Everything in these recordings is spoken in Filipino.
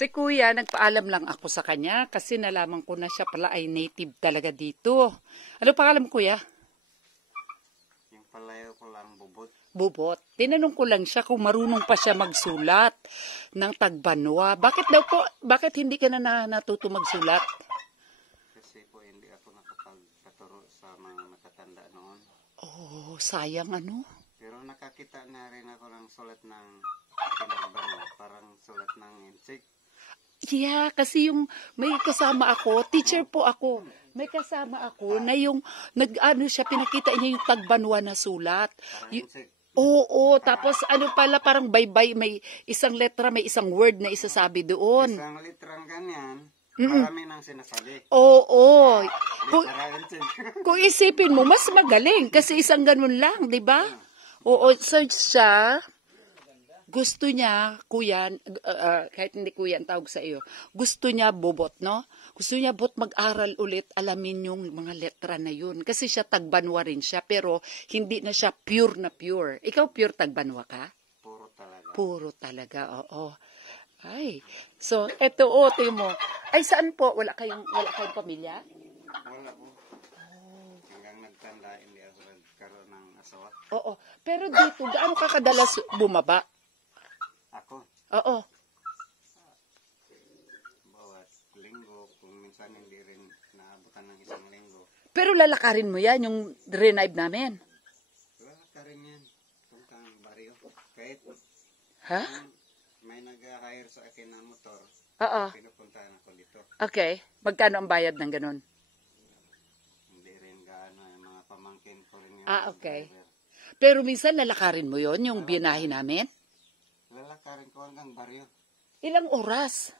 Si Kuya, nagpaalam lang ako sa kanya kasi nalaman ko na siya pala ay native talaga dito. Ano pangalan mo, Kuya? Yung palayo ko lang, Bubot. Bubot. Tinanong ko lang siya kung marunong pa siya magsulat ng Tagbanwa. Bakit daw po, bakit hindi ka na natuto magsulat? Kasi po hindi ako nakapagpaturo sa mga matatanda noon. Oh, sayang ano? Pero nakakita na rin ako ng sulat ng Tinagbano, parang sulat ng insik. Yeah, kasi yung may kasama ako, teacher po ako. May kasama ako na yung nag-ano siya, pinakita niya yung Tagbanwa na sulat. Parang insik. Oo, tapos ano pala, parang bye-bye, may isang letra, may isang word na isasabi doon. Isang litrang ganyan, marami nang sinasabi. Oo. Kung, Litera insik. kung isipin mo, mas magaling kasi isang ganun lang, di ba? Oo, search siya. Gusto niya, Kuya, kahit hindi Kuya ang tawag sa iyo, gusto niya, Bobot, no? Gusto niya, Bot, mag-aral ulit, alamin yung mga letra na yun. Kasi siya Tagbanwa rin siya, pero hindi na siya pure na pure. Ikaw pure Tagbanwa ka? Puro talaga. Puro talaga, oo. Ay, so, eto, tingin mo. Ay, saan po? Wala kayong pamilya? Wala po. Hanggang nagtanda, hindi ako nagkaroon ng asawa. Oo. Pero dito, gaano ka kadalas bumaba? Ako, Oo. bawat linggo, kung minsan hindi rin naabutan ng isang linggo. Pero lalakarin mo yan, yung renive namin. Wala ka rin yan. Puntang baryo. Kahit Ha? may nag-hire sa akin ng motor, Oo. pinupuntahan ako dito. Okay. Magkano ang bayad ng ganun? Hindi rin gaano yung mga pamangkin ko rin yung Okay. driver. Pero minsan lalakarin mo yon yung binahe namin? Lalakarin ko hanggang baryo. Ilang oras?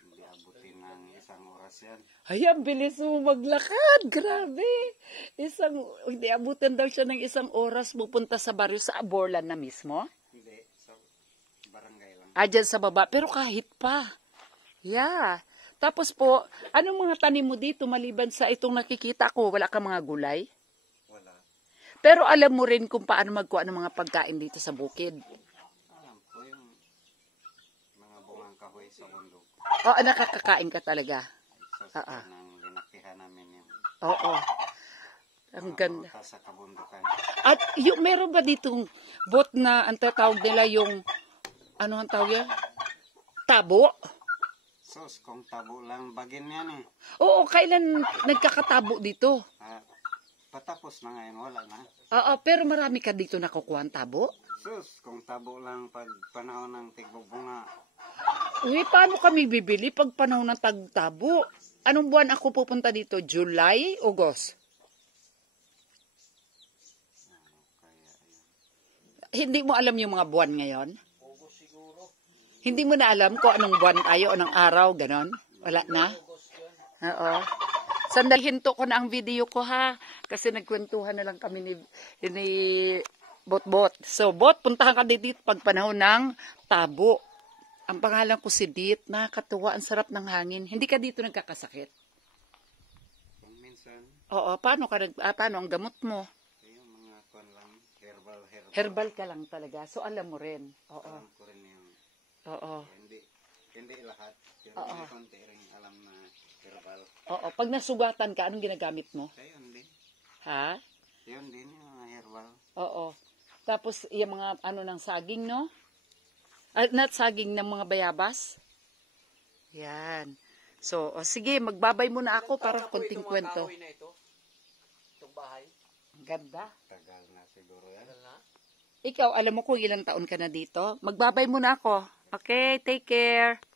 Hindi abutin ng isang oras yan. Ay, ang bilis mo maglakad. Grabe. Hindi abutan daw siya ng isang oras pupunta sa baryo sa Aborlan na mismo. Hindi, sa barangay lang. Dyan sa baba. Pero kahit pa. Yeah. Tapos po, anong mga tanim mo dito maliban sa itong nakikita ko? Wala ka mga gulay? Wala. Pero alam mo rin kung paano magkuha ng mga pagkain dito sa bukid. Alam ko yung mga bungang kahoy sa bundok. Oo, nakakakain ka talaga. Isa sa nang linakihan namin yung Oo. Ang ganda. prutas sa kabundukan. At yung meron ba ditong bot na ang tatawag nila yung ano ang tawag yan? Tabo? Sus, kung tabo lang bagin yan eh. Oo, kailan nagkakatabo dito? Patapos na ngayon, wala na. Oo, pero marami ka dito nakukuha ang tabo? Sus, kung tabo lang pag panahon ng tigbubunga, Uy, paano kami bibili pag panahon ng tagtabo? Anong buwan ako pupunta dito? July? August? Hindi mo alam yung mga buwan ngayon? Hindi mo na alam kung anong buwan tayo, anong araw, ganon? Wala na? Oo. Sandali, hinto ko na ang video ko ha. Kasi nagkwentuhan na lang kami ni Bot-Bot. So, Bot, puntahan ka dito pag panahon ng tabo. Ang pangalan ko si Dit. Nakakatuwa, ang sarap ng hangin. Hindi ka dito nagkakasakit? kung minsan, Oo, paano ang gamot mo? yung mga kon lang, herbal. Herbal ka lang talaga. So, alam mo rin. Oo. Alam ko rin yung, Oo. hindi lahat. Pero Oo. may konti rin alam na herbal. Oo. Pag nasugatan ka, anong ginagamit mo? Ayun din. Ha? Yun din yung mga herbal. Oo. Tapos, yung mga ano ng saging, no? Not saging ng mga bayabas. Yan. So, sige, magbabay muna ako para konting kwento. Itong bahay. Ang ganda. Tagal na siguro yan. Ikaw, alam mo kung ilang taon ka na dito? Magbabay muna ako. Okay, take care.